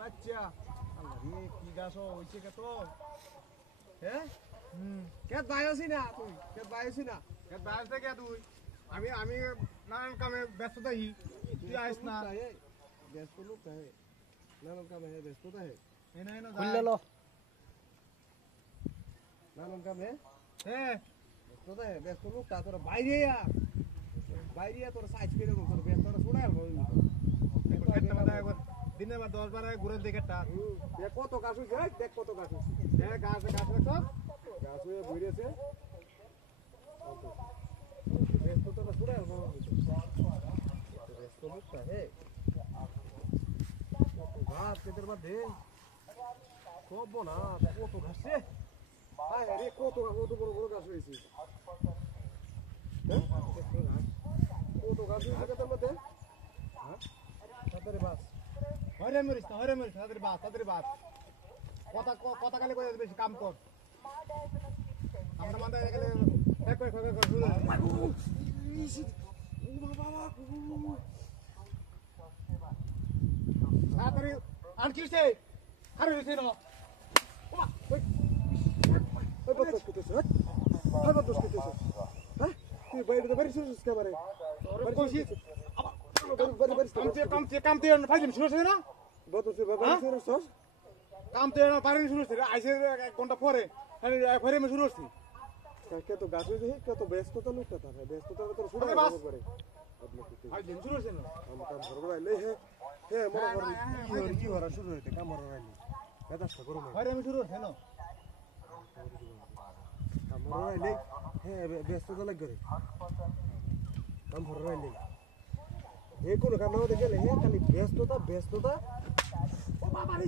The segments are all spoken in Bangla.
বাচ্চা আল্লাহ রে কি গাছ হইছে কত হ্যাঁ কে বাইছি না তুই কে বাইছি না কে বাইছে কে তুই আমি নানান কামে ব্যস্ততা হি তুই আইস না ব্যস্ত লোক হে নানান কামে হে ব্যস্ততা হে এ নাই না খুলে লো নানান কামে হ্যাঁ ব্যস্ততা হে ব্যস্ত লোক তা তোর বাইরে তোর সাইজ করে দেব তোর ব্যস্ততা ছড়াই একবার দিনে বা 10 12 ঘুরে দেখে টা দেখ কত গাছ হইছে দেখ কত গাছ হইছে হ্যাঁ গাছ দেখছ গাছ হয়ে ঘুরেছে ব্যস্ততা তো ছড়াই ব্যস্ত লোকটা হে গাছ কেদের মধ্যে সব না কত গাছ রে হায় রে কত বড় বড় গাছ হইছে কত গাছ হইছে কেদের মধ্যে হ্যাঁ তাদের বাস হরে মরিস তাদের বাস কথা কালে করে বেশি কাম কর আমরা মাথা গেলে এক করে খগা কর শুরু বাবা তাড়াতাড়ি আর কি হইছে আরে হইছে না ওমা ওই বদস কইতেছ হ্যাঁ বদস কইতেছ হ্যাঁ তুই বাইরে তো বাইরে শুছিস কেবারে তোর কইছি কামতে ফাইলিম শুরু হচ্ছে না বদস বাবা শুরু হচ্ছে কামতে পারেনি শুরু হচ্ছে আইসে 1 ঘন্টা পরে ফেরে মে শুরু হচ্ছে কে তো গাছ হইছে কে তো ব্যস্ততা লোকটা থাকে ব্যস্ততা তোর শুরু করে ফাইলিম শুরু হচ্ছে না কাম করব আইলে হে মনে কি হরা শুরু হইতে কাম হরা আইলে কাজটা করব ফেরে মে শুরু হচ্ছে না কাম হরা আইলে হে ব্যস্ততা লাগে কাম হরা আইলে হে কোন কাম না দেখে হে খালি ব্যস্ততা ও বাবা রে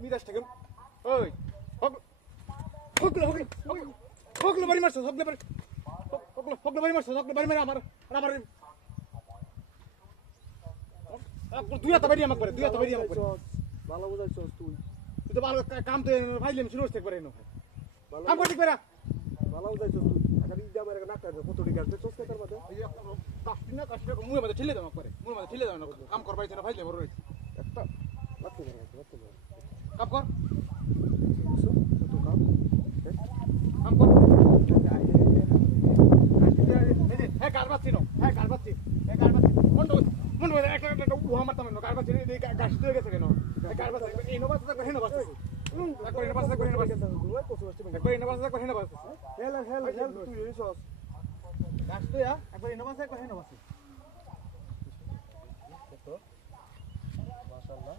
মিরাজ থেকে ওই হগলে বাড়ি মারছ হগলে বাড়ি মারে আমার দুই হাতে বাড়ি আমাকে করে ভালো বুঝাইছস তুই তো ভালো কাম তো ফাইলাম শুরু করতে পারে না কাম করতে পারে ভালো বুঝাইছস তুই আগে দিদা মারে না কাটবে কত টাকা দে চোস কাটার মধ্যে এই কাস্টিনা মুয়ে মধ্যে ঠেলে দাও করে মুয়ে মধ্যে ঠেলে দাও না কাম কর পাইছ না ফাইলে বড় রইছে একটা লাগতে কাম কর তো কাম কর হ্যাঁ গারবাচ্ছি মন্ড একটা উহা মারতাম না গারবাচ্ছি এই গাছ দিয়ে গেছে কেন গারবাচ্ছি এই নবাস থাকবে হেন বাস করে নবাস থাকবে হেন বাস করে নবাস থাকবে হেন বাস হেল তুই এসস গাছ তো একবার এই নবাস থাকবে হেন বাস তো মাশাআল্লাহ